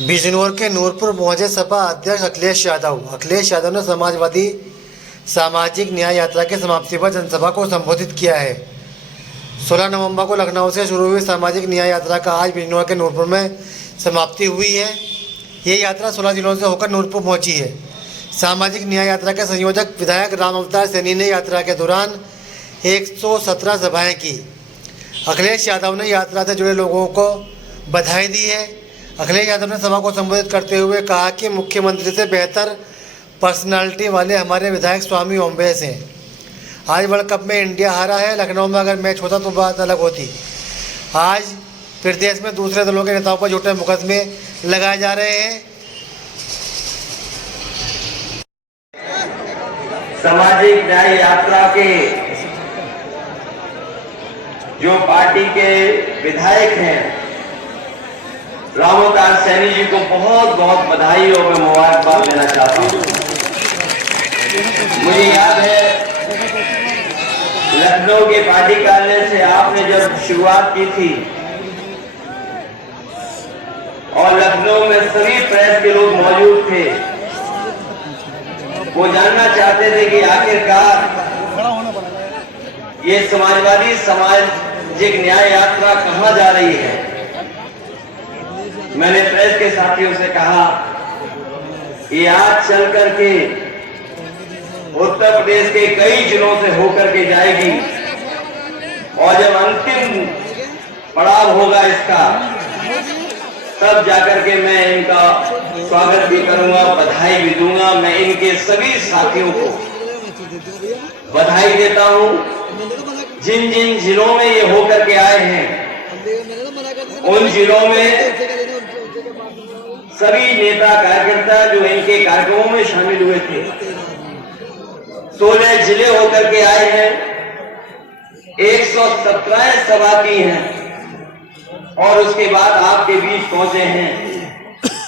बिजनौर के नूरपुर पहुंचे सपा अध्यक्ष अखिलेश यादव। अखिलेश यादव ने समाजवादी सामाजिक न्याय यात्रा की समाप्ति पर जनसभा को संबोधित किया है। 16 नवंबर को लखनऊ से शुरू हुई सामाजिक न्याय यात्रा का आज बिजनौर के नूरपुर में समाप्ति हुई है। ये यात्रा 16 जिलों से होकर नूरपुर पहुंची है। सामाजिक न्याय यात्रा के संयोजक विधायक राम अवतार सैनी ने यात्रा के दौरान 117 सभाएं की। अखिलेश यादव ने यात्रा से जुड़े लोगों को बधाई दी है। अखिलेश यादव ने सभा को संबोधित करते हुए कहा कि मुख्यमंत्री से बेहतर पर्सनालिटी वाले हमारे विधायक स्वामी ओमवेश हैं। आज वर्ल्ड कप में इंडिया हारा है। लखनऊ में अगर मैच होता तो बात अलग होती। आज प्रदेश में दूसरे दलों के नेताओं पर झूठे मुकदमे लगाए जा रहे हैं। सामाजिक न्याय यात्रा के जो पार्टी के विधायक हैं राम अवतार सैनी जी को बहुत बहुत बधाई और मैं मुबारकबाद देना चाहता हूं। मुझे याद है लखनऊ के पार्टी कार्यालय से आपने जब शुरुआत की थी और लखनऊ में सभी प्रेस के लोग मौजूद थे, वो जानना चाहते थे कि आखिरकार ये समाजवादी सामाजिक न्याय यात्रा कहां जा रही है। मैंने प्रेस के साथियों से कहा कि आज चल करके उत्तर प्रदेश के कई जिलों से होकर के जाएगी और जब अंतिम पड़ाव होगा इसका, तब जाकर के मैं इनका स्वागत भी करूंगा, बधाई भी दूंगा। मैं इनके सभी साथियों को बधाई देता हूं। जिन जिन जिलों में ये होकर के आए हैं उन जिलों में सभी नेता कार्यकर्ता जो इनके कार्यक्रमों में शामिल हुए थे, 16 जिले होकर के आए हैं, 117 सभा की हैं और उसके बाद आपके बीच पहुंचे हैं।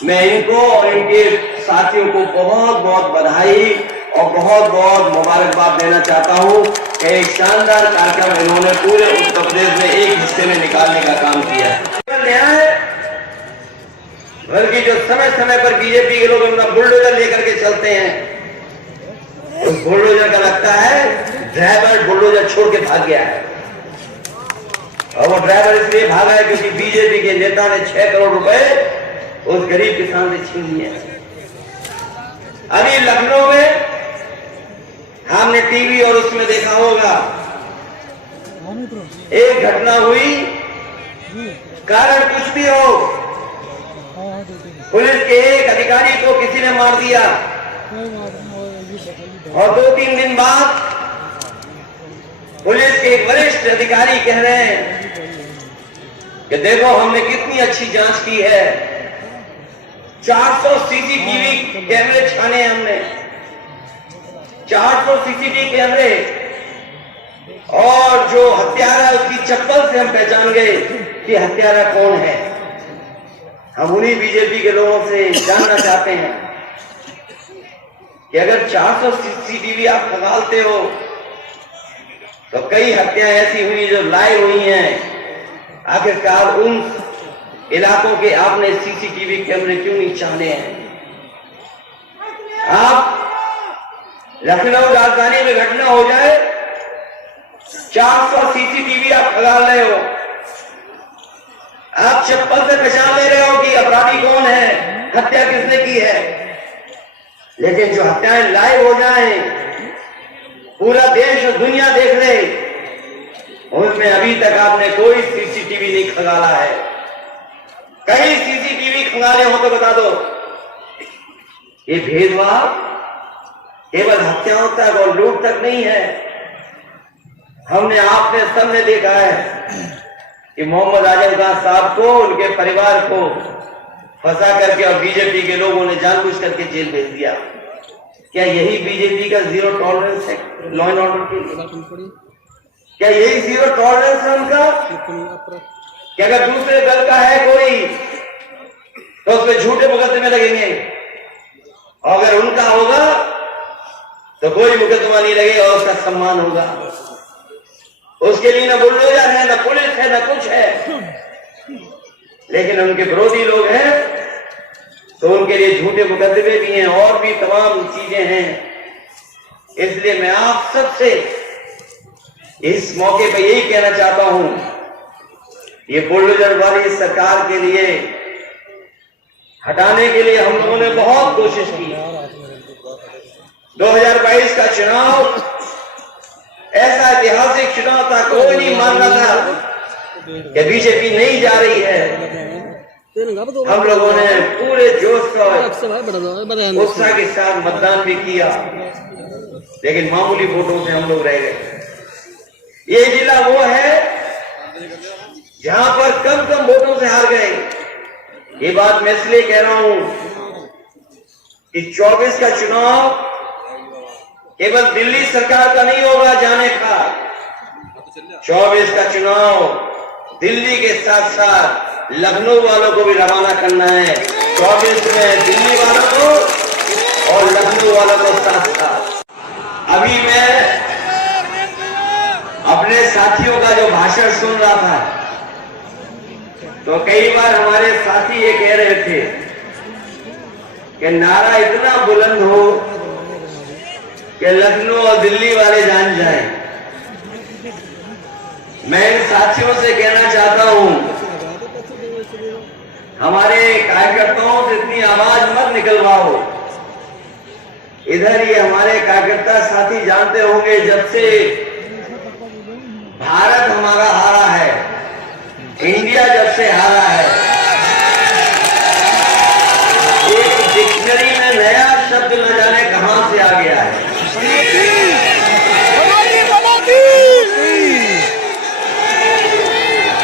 मैं इनको और इनके साथियों को बहुत बहुत बधाई और बहुत बहुत मुबारकबाद देना चाहता हूं कि एक शानदार कार्यक्रम इन्होंने पूरे उत्तर प्रदेश में एक हिस्से में निकालने का काम किया है। बल्कि जो समय समय पर बीजेपी के लोग उनका बुलडोजर लेकर के चलते हैं, उस बुलडोजर का लगता है ड्राइवर बुलडोजर छोड़ के भाग गया है। और वो ड्राइवर इसलिए भागा है क्योंकि बीजेपी के नेता ने 6 करोड़ रुपए उस गरीब किसान से छीन लिए। अभी लखनऊ में हमने टीवी और उसमें देखा होगा, एक घटना हुई, कारण कुछ भी हो, पुलिस के एक अधिकारी को किसी ने मार दिया और 2-3 दिन बाद पुलिस के एक वरिष्ठ अधिकारी कह रहे हैं कि देखो हमने कितनी अच्छी जांच की है, 400 सीसीटीवी कैमरे छाने हमने, 400 सीसीटीवी कैमरे, और जो हत्यारा उसकी चप्पल से हम पहचान गए कि हत्यारा कौन है। हम उन्हीं बीजेपी के लोगों से जानना चाहते हैं कि अगर 400 सीसीटीवी आप खंगालते हो तो कई हत्याएं ऐसी हुई जो लाइव हुई हैं, आखिरकार उन इलाकों के आपने सीसीटीवी कैमरे क्यों नहीं छाने हैं। आप लखनऊ राजधानी में घटना हो जाए, 400 सीसीटीवी आप खंगाल रहे हो, आप चप्पल से पहचान ले रहे हो कि अपराधी कौन है, हत्या किसने की है, लेकिन जो हत्याएं लाइव हो जाएं, पूरा देश और दुनिया देख ले, उनमें अभी तक आपने कोई सीसीटीवी नहीं खंगाला है। कहीं सीसीटीवी खंगाले हो तो बता दो। ये भेदभाव केवल हत्याओं तक और लूट तक नहीं है। हमने आपने सबने देखा है कि मोहम्मद आजम खान साहब को, उनके परिवार को फंसा करके और बीजेपी के लोगों ने जानबूझ करके जेल भेज दिया। क्या यही बीजेपी का जीरो टॉलरेंस है लॉ एंड ऑर्डर के लिए? क्या यही जीरो टॉलरेंस है उनका? क्या अगर दूसरे दल का है कोई तो उसमें झूठे मुकदमे लगेंगे, और अगर उनका होगा तो कोई मुकदमा नहीं लगेगा और उसका सम्मान होगा। उसके लिए न बुलडोजर है, न पुलिस है, न कुछ है, लेकिन उनके विरोधी लोग हैं तो उनके लिए झूठे मुकदमे भी हैं और भी तमाम चीजें हैं। इसलिए मैं आप सबसे इस मौके पर यही कहना चाहता हूं, ये बुलडोजर वाली सरकार के लिए हटाने के लिए हम लोगों ने बहुत कोशिश की। 2022 का चुनाव ऐसा ऐतिहासिक चुनाव था, कोई नहीं मान रहा था कि बीजेपी नहीं जा रही है। हम लोगों ने पूरे जोश और उत्साह के साथ मतदान भी किया, लेकिन मामूली वोटों से हम लोग रह गए। ये जिला वो है जहां पर कम कम वोटों से हार गए। ये बात मैं इसलिए कह रहा हूं कि 24 का चुनाव केवल दिल्ली सरकार का नहीं होगा जाने का। 24 का चुनाव दिल्ली के साथ साथ लखनऊ वालों को भी रवाना करना है। 24 में दिल्ली वालों को और लखनऊ वालों को साथ साथ। अभी मैं अपने साथियों का जो भाषण सुन रहा था, तो कई बार हमारे साथी ये कह रहे थे कि नारा इतना बुलंद हो कि लखनऊ और दिल्ली वाले जान जाएं। मैं इन साथियों से कहना चाहता हूं, हमारे कार्यकर्ताओं से इतनी आवाज मत निकलवाओ। इधर ये हमारे कार्यकर्ता साथी जानते होंगे, जब से भारत हमारा हारा है, इंडिया जब से हारा है, एक डिक्शनरी में नया शब्द न जाने कहां से आ गया है।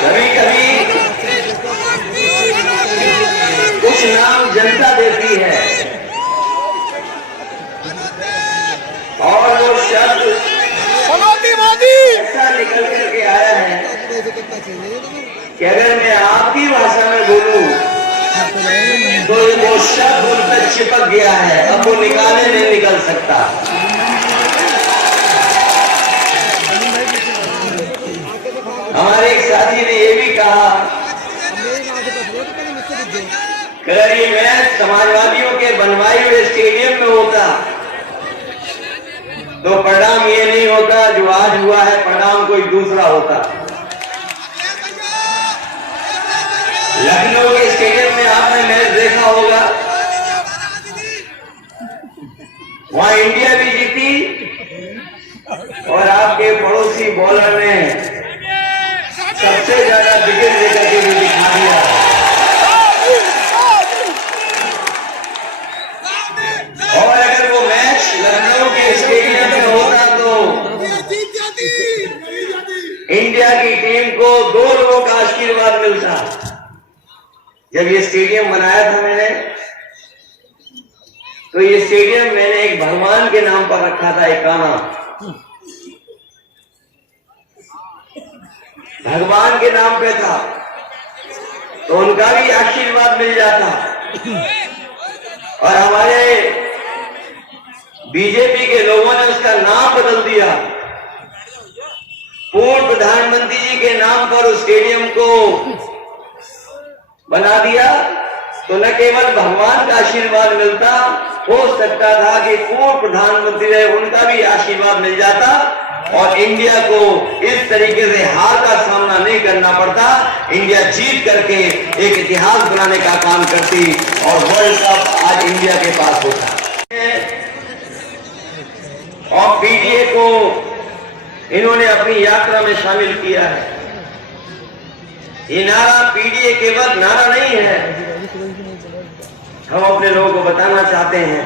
कभी कभी कुछ नाम जनता देती है और वो शब्द ऐसा निकल करके आया है कि अगर मैं आपकी भाषा में बोलूं तो वो शब्द उन पर चिपक गया है, अब वो निकाले नहीं निकल सकता। हमारे एक साथी ने ये भी कहा कि अगर ये मैच समाजवादियों के बनवाए हुए स्टेडियम में होता तो परिणाम ये नहीं होता जो आज हुआ है, परिणाम कोई दूसरा होता। लखनऊ के स्टेडियम में आपने मैच देखा होगा, वहां इंडिया भी जीती और आपके पड़ोसी बॉलर ने सबसे ज्यादा विकेट लेकर के भी दिखा दिया। और अगर वो मैच लखनऊ के स्टेडियम में होता तो इंडिया की टीम को 2 लोगों का आशीर्वाद मिलता। जब ये स्टेडियम बनाया था मैंने, तो ये स्टेडियम मैंने एक भगवान के नाम पर रखा था, एक गाना भगवान के नाम पे था, तो उनका भी आशीर्वाद मिल जाता। और हमारे बीजेपी के लोगों ने उसका नाम बदल दिया, पूर्व प्रधानमंत्री जी के नाम पर उस स्टेडियम को बना दिया। तो न केवल भगवान का आशीर्वाद मिलता, हो सकता था कि पूर्व प्रधानमंत्री रहे उनका भी आशीर्वाद मिल जाता और इंडिया को इस तरीके से हार का सामना नहीं करना पड़ता। इंडिया जीत करके एक इतिहास बनाने का काम करती और वर्ल्ड कप आज इंडिया के पास होता। और पीडीए को इन्होंने अपनी यात्रा में शामिल किया है। ये नारा पीडीए केवल नारा नहीं है, हम अपने लोगों को बताना चाहते हैं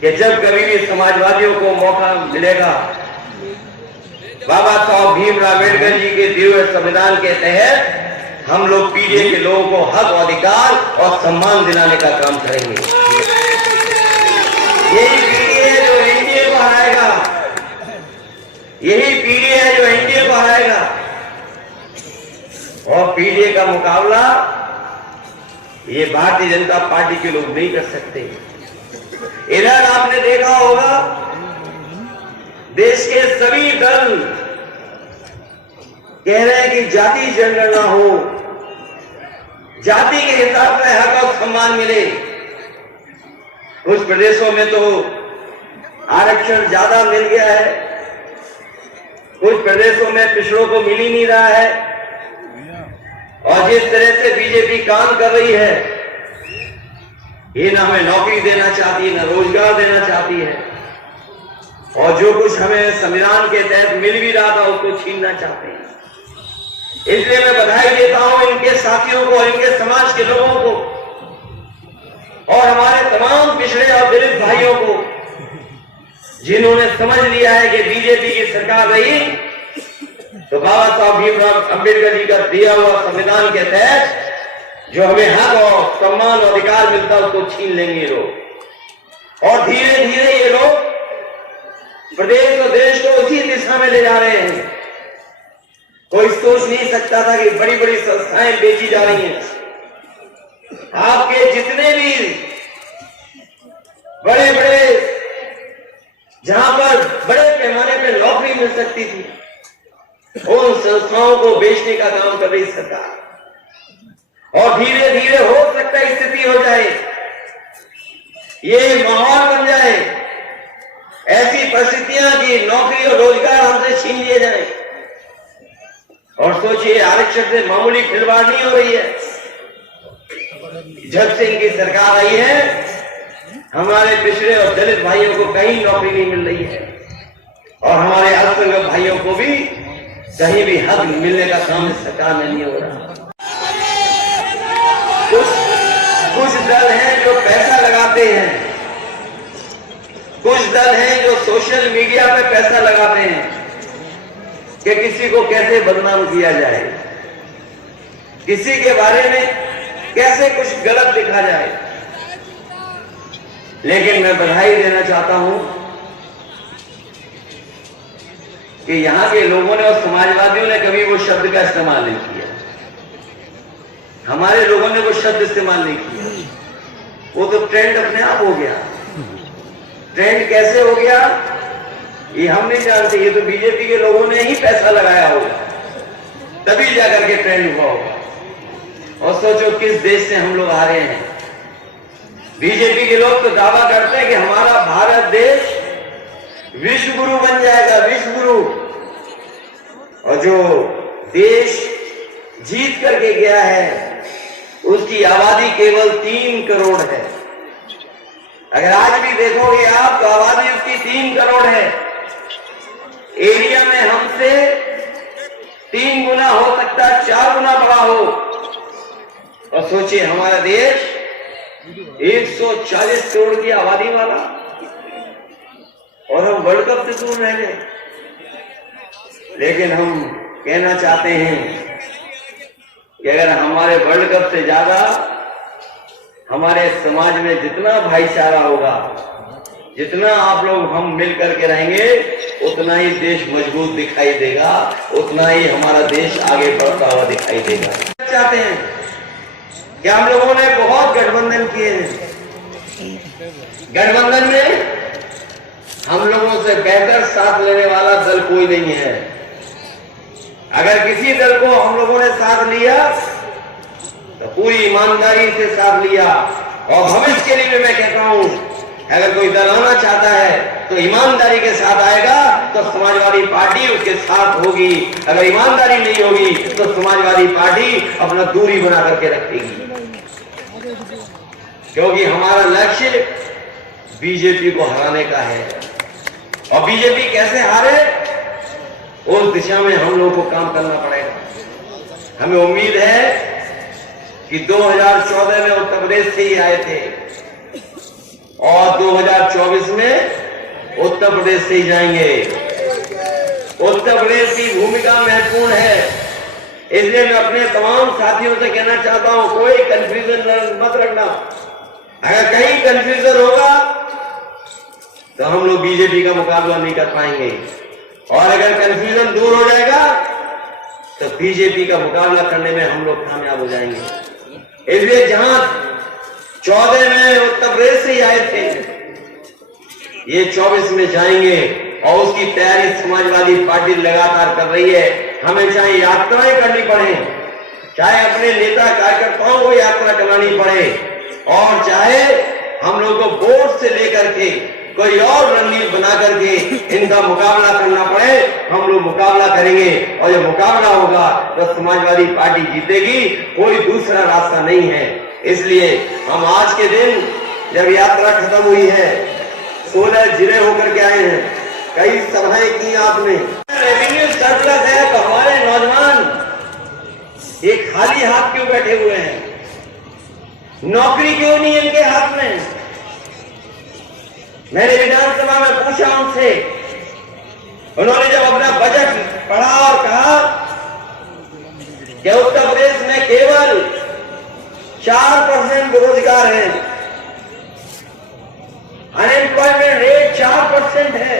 कि जब कभी भी समाजवादियों को मौका मिलेगा, बाबा साहब भीमराव अम्बेडकर जी के दिए हुए संविधान के तहत हम लोग पीडीए के लोगों को हक, अधिकार और सम्मान दिलाने का काम करेंगे। यही पीडीए है जो एनडीए को हराएगा, यही पीडीए है जो एनडीए को हराएगा। और पीडीए का मुकाबला ये भारतीय जनता पार्टी के लोग नहीं कर सकते। इधर आपने देखा होगा देश के सभी दल कह रहे हैं कि जाति जनगणना हो, जाति के हिसाब से हक और सम्मान मिले। कुछ प्रदेशों में तो आरक्षण ज्यादा मिल गया है, कुछ प्रदेशों में पिछड़ों को मिल ही नहीं रहा है। और जिस तरह से बीजेपी काम कर रही है, ये ना हमें नौकरी देना चाहती है, ना रोजगार देना चाहती है, और जो कुछ हमें संविधान के तहत मिल भी रहा था उसको छीनना चाहते हैं। इसलिए मैं बधाई देता हूं इनके साथियों को और इनके समाज के लोगों को और हमारे तमाम पिछड़े और दलित भाइयों को, जिन्होंने समझ लिया है कि बीजेपी की सरकार रही तो बाबा साहब भीमराव अंबेडकर जी का दिया हुआ संविधान के तहत जो हमें हक और सम्मान और अधिकार मिलता है उसको छीन लेंगे ये लोग। और धीरे धीरे ये लोग प्रदेश और देश को उसी दिशा में ले जा रहे हैं। कोई सोच नहीं सकता था कि बड़ी बड़ी संस्थाएं बेची जा रही हैं। आपके जितने भी बड़े बड़े, जहां पर बड़े पैमाने पे नौकरी मिल सकती थी, उन संस्थाओं को बेचने का काम कर रही सरकार। और धीरे धीरे हो सकता है स्थिति हो जाए, ये माहौल बन जाए, ऐसी परिस्थितियां कि नौकरी और रोजगार हमसे छीन लिए जाए। और सोचिए, आरक्षण से मामूली खिलवाड़ नहीं हो रही है। जब से इनकी सरकार आई है, हमारे पिछड़े और दलित भाइयों को कहीं नौकरी नहीं मिल रही है, और हमारे अल्पसंख्यक भाइयों को भी कहीं भी हक मिलने का काम इस सरकार में नहीं हो रहा। कुछ दल हैं जो पैसा लगाते हैं, कुछ दल हैं जो सोशल मीडिया पे पैसा लगाते हैं कि किसी को कैसे बदनाम किया जाए, किसी के बारे में कैसे कुछ गलत लिखा जाए। लेकिन मैं बधाई देना चाहता हूं कि यहां के लोगों ने और समाजवादियों ने कभी वो शब्द का इस्तेमाल नहीं किया। हमारे लोगों ने वो शब्द इस्तेमाल नहीं किया। वो तो ट्रेंड अपने आप हो गया। ट्रेंड कैसे हो गया ये हम नहीं जानते, ये तो बीजेपी के लोगों ने ही पैसा लगाया होगा, तभी जाकर के ट्रेंड हुआ होगा। और सोचो किस देश से हम लोग आ रहे हैं। बीजेपी के लोग तो दावा करते हैं कि हमारा भारत देश विश्व गुरु बन जाएगा, विश्व गुरु। और जो देश जीत करके गया है उसकी आबादी केवल 3 करोड़ है। अगर आज भी देखोगे आप तो आबादी उसकी 3 करोड़ है। एरिया में हमसे 3 गुना हो सकता है, 4 गुना बड़ा हो। और सोचिए हमारा देश 140 करोड़ की आबादी वाला, और हम वर्ल्ड कप से दूर रह गए। लेकिन हम कहना चाहते हैं कि अगर हमारे वर्ल्ड कप से ज्यादा हमारे समाज में जितना भाईचारा होगा, जितना आप लोग हम मिल करके रहेंगे, उतना ही देश मजबूत दिखाई देगा, उतना ही हमारा देश आगे बढ़ता हुआ दिखाई देगा। चाहते हैं कि हम लोगों ने बहुत गठबंधन किए हैं। गठबंधन में हम लोगों से बेहतर साथ लेने वाला दल कोई नहीं है। अगर किसी दल को हम लोगों ने साथ लिया तो पूरी ईमानदारी से साथ लिया। और भविष्य के लिए मैं कहता हूं, अगर कोई दल आना चाहता है तो ईमानदारी के साथ आएगा तो समाजवादी पार्टी उसके साथ होगी। अगर ईमानदारी नहीं होगी तो समाजवादी पार्टी अपना दूरी बना करके रखेगी। क्योंकि हमारा लक्ष्य बीजेपी को हराने का है। और बीजेपी कैसे हारे, उस दिशा में हम लोगों को काम करना पड़ेगा। हमें उम्मीद है कि 2014 में उत्तर प्रदेश से ही आए थे और 2024 में उत्तर प्रदेश से ही जाएंगे। उत्तर प्रदेश की भूमिका महत्वपूर्ण है। इसलिए मैं अपने तमाम साथियों से कहना चाहता हूं, कोई कंफ्यूजन मत रखना। अगर कहीं कंफ्यूजन होगा तो हम लोग बीजेपी का मुकाबला नहीं कर पाएंगे, और अगर कंफ्यूजन दूर हो जाएगा तो बीजेपी का मुकाबला करने में हम लोग कामयाब हो जाएंगे। इसलिए जहां 14 में उत्तर प्रदेश से ही आए थे, ये 24 में जाएंगे और उसकी तैयारी समाजवादी पार्टी लगातार कर रही है। हमें चाहे यात्राएं करनी पड़े, चाहे अपने नेता कार्यकर्ताओं को यात्रा करानी पड़े, और चाहे हम लोग को वोट से लेकर के कोई और रणनीति बना करके इनका मुकाबला करना पड़े, हम लोग मुकाबला करेंगे। और जब मुकाबला होगा तो समाजवादी पार्टी जीतेगी, कोई दूसरा रास्ता नहीं है। इसलिए हम आज के दिन जब यात्रा खत्म हुई है, 16 जिले होकर के आए हैं, कई सभाएं की आपने। रेवेन्यू सरप्लस है तो हमारे नौजवान ये खाली हाथ क्यों बैठे हुए हैं? नौकरी क्यों नहीं इनके हाथ में? मैंने विधानसभा में पूछा उनसे, उन्होंने जब अपना बजट पढ़ा और कहा कि उत्तर प्रदेश में केवल 4% बेरोजगार हैं, अनएम्प्लॉयमेंट रेट 4% है,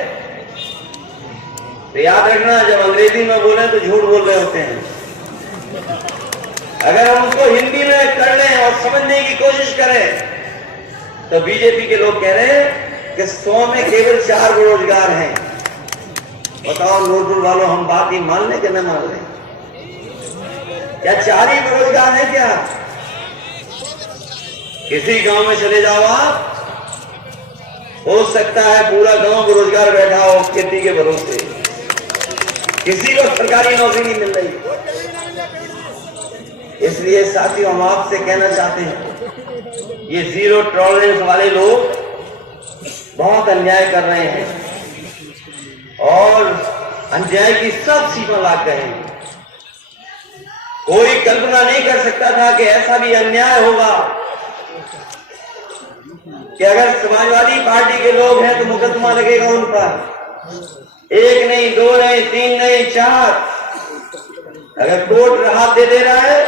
तो याद रखना जब अंग्रेजी में बोले तो झूठ बोल रहे होते हैं। अगर हम उसको हिंदी में कर लें और समझने की कोशिश करें तो बीजेपी के लोग कह रहे हैं कि 100 में केवल 4 बेरोजगार हैं। बताओ नूरपुर वालों, हम बात ही मान लें कि न मान लें? क्या 4 ही बेरोजगार है क्या? किसी गांव में चले जाओ आप, हो सकता है पूरा गांव बेरोजगार बैठा हो खेती के भरोसे, किसी को सरकारी नौकरी नहीं मिल रही। इसलिए साथियों, हम आपसे कहना चाहते हैं, ये जीरो टॉलरेंस वाले लोग बहुत अन्याय कर रहे हैं और अन्याय की सब सीमा लाग गए हैं। कोई कल्पना नहीं कर सकता था कि ऐसा भी अन्याय होगा कि अगर समाजवादी पार्टी के लोग हैं तो मुकदमा लगेगा उन पर। 1 नहीं, 2 नहीं, 3 नहीं, 4। अगर कोर्ट राहत दे रहा है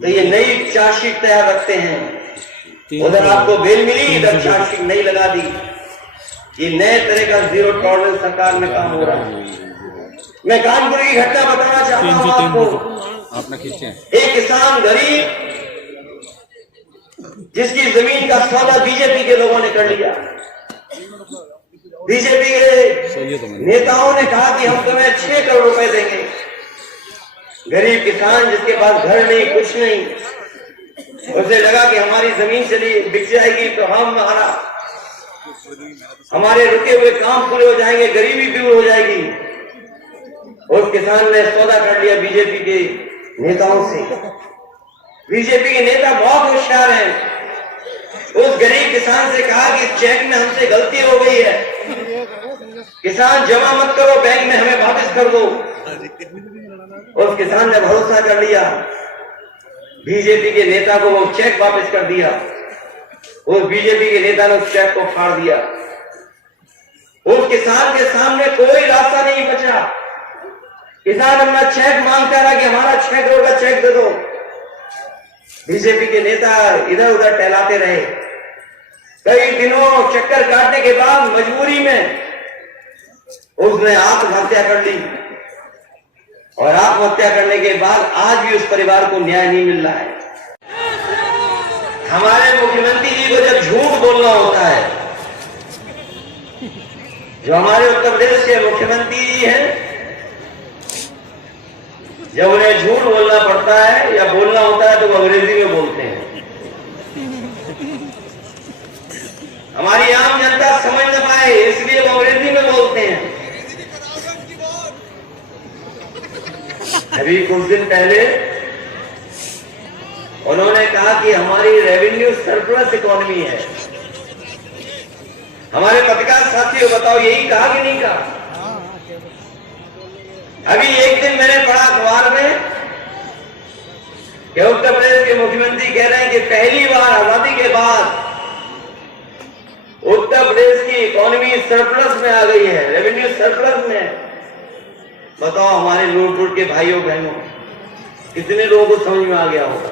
तो ये नई चार्जशीट तैयार रखते हैं। उधर आपको बेल मिली, इधर चार्जशीट नहीं लगा दी। ये नए तरह का जीरो टॉलरेंस सरकार में काम हो रहा है। मैं कानपुर की घटना बताना चाहता हूं आपको। एक किसान गरीब जिसकी जमीन का सौदा बीजेपी के लोगों ने कर लिया। बीजेपी के नेताओं ने कहा कि हम तुम्हें 6 करोड़ रुपए देंगे। गरीब किसान जिसके पास घर नहीं, कुछ नहीं, उसे लगा कि हमारी जमीन चली बिक जाएगी तो हमारे रुके हुए काम पूरे हो जाएंगे, गरीबी दूर हो जाएगी। उस किसान ने सौदा कर लिया बीजेपी के नेताओं से। बीजेपी के नेता बहुत होशियार हैं। उस गरीब किसान से कहा कि चेक में हमसे गलती हो गई है, किसान जमा मत करो बैंक में, हमें वापस कर दो। उस किसान ने भरोसा कर लिया, बीजेपी के नेता को वो चेक वापस कर दिया। उस बीजेपी के नेता ने उस चेक को फाड़ दिया। उस किसान के सामने कोई रास्ता नहीं बचा। किसान अपना चेक मांगता रहा कि हमारा 6 करोड़ का चेक दे दो। बीजेपी के नेता इधर उधर टहलाते रहे। कई दिनों चक्कर काटने के बाद मजबूरी में उसने आत्महत्या कर ली और आत्महत्या करने के बाद आज भी उस परिवार को न्याय नहीं मिल रहा है। हमारे मुख्यमंत्री जी को जब झूठ बोलना होता है, जो हमारे उत्तर प्रदेश के मुख्यमंत्री जी हैं, जब उन्हें झूठ बोलना पड़ता है या बोलना होता है तो वो अंग्रेजी में बोलते हैं। हमारी आम जनता समझ न पाए इसलिए वो अंग्रेजी में बोलते हैं। अभी कुछ दिन पहले उन्होंने कहा कि हमारी रेवेन्यू सरप्लस इकोनॉमी है। हमारे पत्रकार साथियों बताओ, यही कहा कि नहीं कहा? अभी एक दिन मैंने पढ़ा अखबार में कि उत्तर प्रदेश के मुख्यमंत्री कह रहे हैं कि पहली बार आजादी के बाद उत्तर प्रदेश की इकोनॉमी सरप्लस में आ गई है, रेवेन्यू सरप्लस में। बताओ हमारे नूरपुर के भाइयों बहनों, कितने लोगों को समझ में आ गया होगा?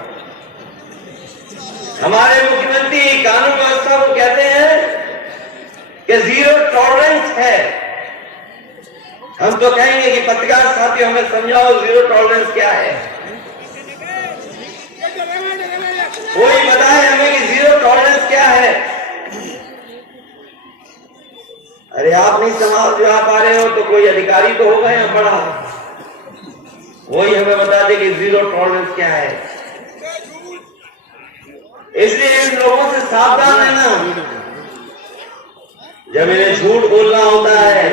हमारे मुख्यमंत्री कानून व्यवस्था को कहते हैं कि जीरो टॉलरेंस है। हम तो कहेंगे कि पत्रकार साथियों हमें समझाओ जीरो टॉलरेंस क्या है। कोई बताए हमें कि जीरो टॉलरेंस क्या है। अरे आप नहीं समझ पा रहे हो तो कोई अधिकारी तो होगा यहाँ पढ़ा, वही हमें बता दे कि जीरो टॉलरेंस क्या है। इसलिए इन लोगों से सावधान रहना। जब इन्हें झूठ बोलना होता है,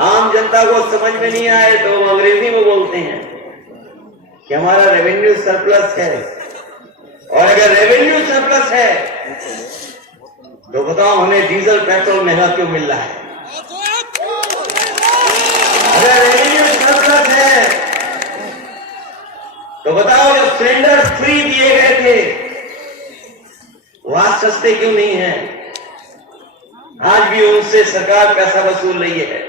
आम जनता को समझ में नहीं आए तो वो अंग्रेजी में बोलते हैं कि हमारा रेवेन्यू सरप्लस है। और अगर रेवेन्यू सरप्लस है तो बताओ हमें डीजल पेट्रोल महंगा क्यों मिल रहा है? अगर रेवेन्यू सरप्लस है तो बताओ जो सिलेंडर फ्री दिए गए थे वो आज सस्ते क्यों नहीं है? आज भी उनसे सरकार पैसा वसूल रही है।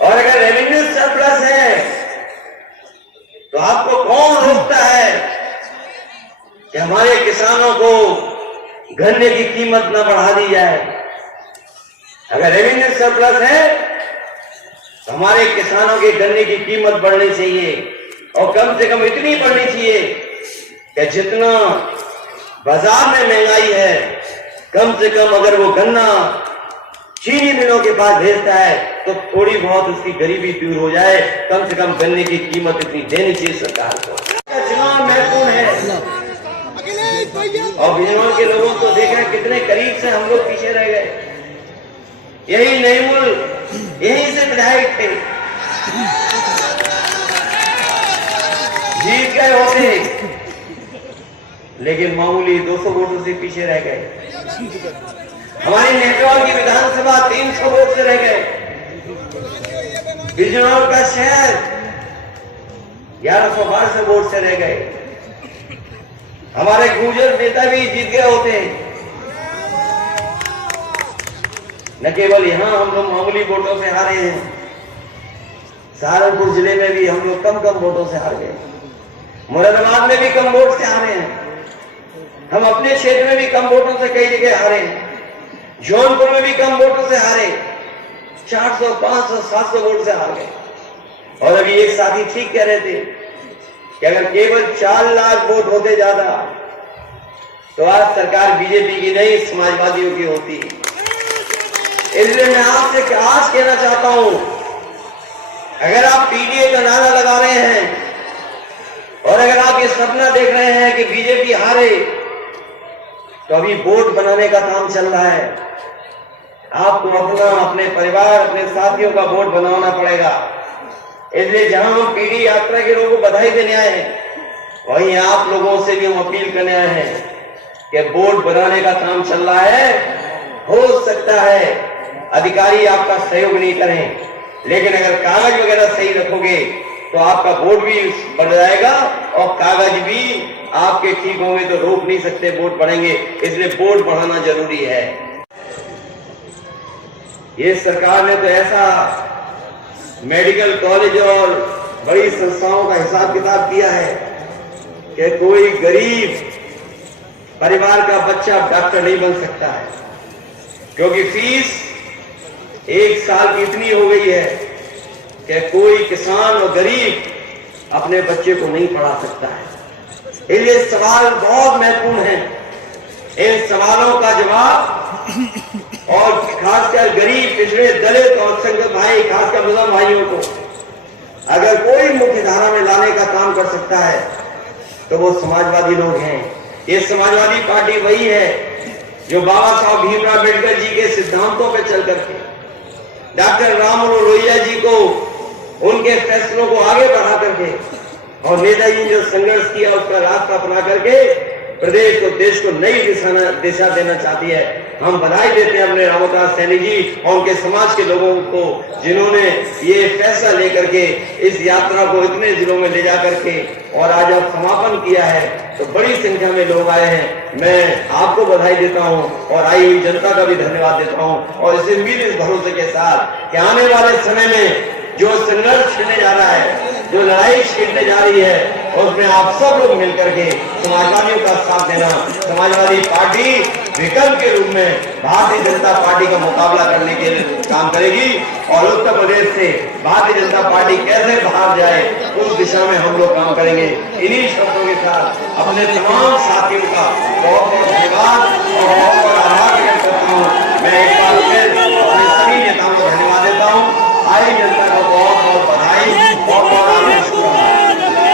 और अगर रेवेन्यू सरप्लस है तो आपको कौन रोकता है कि हमारे किसानों को गन्ने की कीमत न बढ़ा दी जाए? अगर रेवेन्यू सरप्लस है तो हमारे किसानों के गन्ने की कीमत बढ़नी चाहिए, और कम से कम इतनी बढ़नी चाहिए कि जितना बाजार में महंगाई है, कम से कम अगर वो गन्ना चीनी मिलों के पास भेजता है तो थोड़ी बहुत उसकी गरीबी दूर हो जाए। कम से कम गन्ने की कीमत इतनी देनी चाहिए सरकार को। चुनाव महत्वपूर्ण है और बिजनौर के लोगों को देख रहे कितने करीब से हम लोग पीछे रह गए। यही नईमुल यहीं से विधायक थे, जीत गए होते लेकिन मामूली 200 वोटों से पीछे रह गए। हमारी नेत्रौल की विधानसभा 300 वोट से रह गए। बिजनौर का शहर 1112 वोट से रह गए। हमारे गुर्जर नेता भी जीत गए होते। न केवल यहां हम लोग मामूली वोटों से हारे हैं, सहारनपुर जिले में भी हम लोग कम वोटों से हार गए। मुरादाबाद में भी कम वोट से हारे हैं। हम अपने क्षेत्र में भी कम वोटों से कई जगह हारे। जौनपुर में भी कम वोटों से हारे, 400, 500, 700 वोट से हार गए। और अभी एक साथी ठीक कह रहे थे कि अगर केवल 4 लाख वोट होते ज्यादा तो आज सरकार बीजेपी की नहीं समाजवादियों की होती। इसलिए मैं आपसे आज कहना चाहता हूं, अगर आप पीडीए का नारा लगा रहे हैं और अगर आप ये सपना देख रहे हैं कि बीजेपी हारे, तो अभी वोट बनाने का काम चल रहा है। आपको अपना, अपने परिवार, अपने साथियों का वोट बनाना पड़ेगा। इसलिए जहां हम पीढ़ी यात्रा के लोगों को बधाई देने आए हैं, वहीं आप लोगों से भी हम अपील करने आए हैं कि वोट बनाने का काम चल रहा है। हो सकता है अधिकारी आपका सहयोग नहीं करें, लेकिन अगर कागज वगैरह सही रखोगे तो आपका वोट भी बढ़ जाएगा और कागज भी आपके ठीक होंगे तो रोक नहीं सकते, वोट बढ़ेंगे। इसलिए वोट बढ़ाना जरूरी है। ये सरकार ने तो ऐसा मेडिकल कॉलेज और बड़ी संस्थाओं का हिसाब किताब किया है कि कोई गरीब परिवार का बच्चा डॉक्टर नहीं बन सकता है, क्योंकि फीस 1 साल की इतनी हो गई है कि कोई किसान और गरीब अपने बच्चे को नहीं पढ़ा सकता है। ये सवाल बहुत महत्वपूर्ण है। इन सवालों का जवाब, और खासकर गरीब, पिछड़े, दलित और संगत भाई, खासकर मुस्लिम भाइयों को अगर कोई मुख्य धारा में लाने का काम कर सकता है तो वो समाजवादी लोग हैं। ये समाजवादी पार्टी वही है जो बाबा साहब भीमराव अम्बेडकर जी के सिद्धांतों पर चल करके डॉक्टर राम मनोहर लोहिया जी को, उनके फैसलों को आगे बढ़ा करके और नेताजी ने जो संघर्ष किया उसका रास्ता अपना करके प्रदेश को, देश को नई दिशा देना चाहती है। हम बधाई देते हैं अपने रामोदास सैनी जी और उनके समाज के लोगों को, जिन्होंने ये फैसला लेकर के इस यात्रा को इतने जिलों में ले जा करके और आज अब समापन किया है। तो बड़ी संख्या में लोग आए हैं। मैं आपको बधाई देता हूं और आई हुई जनता का भी धन्यवाद देता हूं, और इस उम्मीद, इस भरोसे के साथ कि आने वाले समय में जो संघर्ष छिड़ने जा रहा है, जो लड़ाई छिड़ने जा रही है, उसमें आप सब लोग मिलकर के समाजवादियों का साथ देना। समाजवादी पार्टी विकल्प के रूप में भारतीय जनता पार्टी का मुकाबला करने के लिए काम करेगी और उत्तर प्रदेश से भारतीय जनता पार्टी कैसे बाहर जाए उस दिशा में हम लोग काम करेंगे। इन्हीं शब्दों के साथ अपने तमाम साथियों का बहुत बहुत धन्यवाद और बहुत बहुत आभार व्यक्त करता हूँ। मैं एक बार फिर अपने सभी नेताओं को धन्यवाद देता हूँ। आई जनता